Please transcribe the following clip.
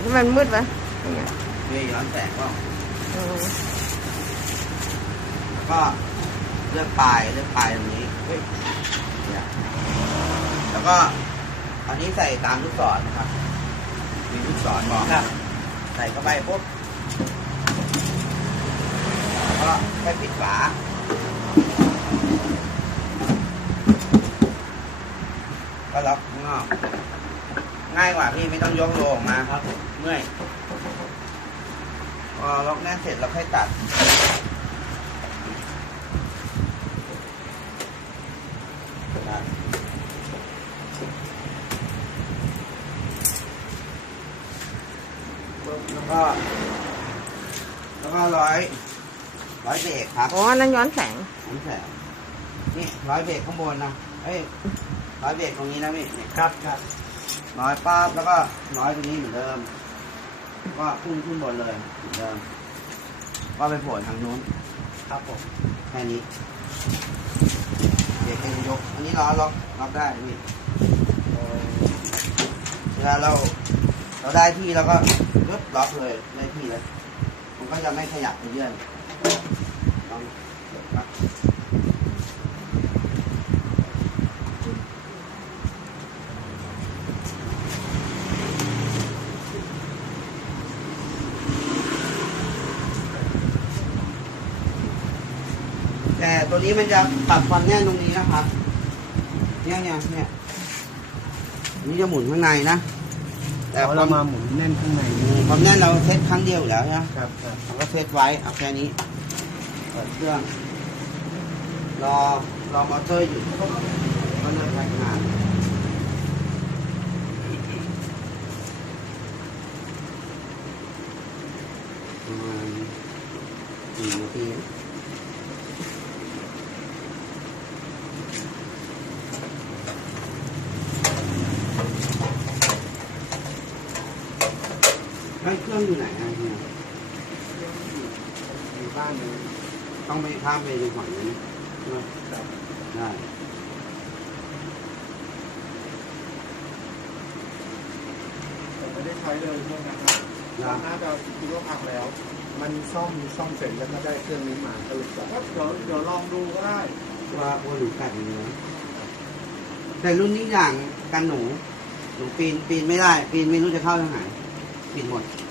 ที่มันมืดปะอย่างเงี้ยมีย้อนแสงก็อืมแล้วก็เลือกปลายเลือกปลายตรงนี้เฮ้ยเนี่ยแล้วก็อันนี้ใส่ตามลูกศรนะครับ มีลูกศรบอกครับใส่เข้าไปปุ๊บแล้วก็แค่ปิดฝาก็ล็อกข้างนอก ง่ายกว่าพี่ไม่ต้องยกโลออกมาครับ เมื่อยพอล็อกแน่นเสร็จเราค่อยตัดตัดปุ๊บแล้วก็ แล้วก็ร้อย ร้อยเบรกครับอ๋ออันนั้นย้อนแสง น้ำแสงนี่ร้อยเบรกข้างบนนะเอ้ยร้อยเบรกตรงนี้นะพี่นี่ครับครับ ร้อยปั๊บแล้วก็ร้อยตรงนี้เหมือนเดิม ก็ขึ้นขึ้นบนเลยเหมือนเดิม ก็ไปโผล่ทางนู้น ครับผมแค่นี้เบรกแค่นี้ยก อันนี้ล้อล็อกล็อกได้พี่เวลาเราเราได้ที่แล้วก็ปึ๊บล็อกเลยได้ที่เลย มันก็จะไม่ขยับไปเยื่อนลองเปิดครั แต่ตัวนี้มันจะปรับความแน่นตรงนี้นะครับ เนี่ยเนี่ยเนี่ยอันนี้จะหมุนข้างในนะ แต่เอาควาเรามมาหมุนแน่นข้างในความแน่นเราเซตครั้งเดียวอยู่แล้วใช่ไหมครับครับเราก็เซตไว้เอาแค่นี้เปิดเครื่อง รอ รอมอเตอร์หยุดปุ๊บก็เริ่มใช้งานประมาณสี่นาที ให้เครื่องอยู่ไหนอะเนี่ยอยู่บ้านเลยต้องไปข้ามไปดูฝั่งนี้ใช่ไหมครับได้ผมไม่ได้ใช้เลยพวกนะครับนะน่าจะคิดว่าพักแล้ว มันซ่อมซ่อมเสร็จแล้วก็ได้เครื่องนี้มาก็เลยจะเดี๋ยวเดี๋ยวลองดูก็ได้ว่าว่าหนูกัดอย่างนี้แต่รุ่นนี้อย่างกันหนูหนูปีนปีนไม่ได้ ปีนไม่รู้จะเข้าทางไหน ปิดหมด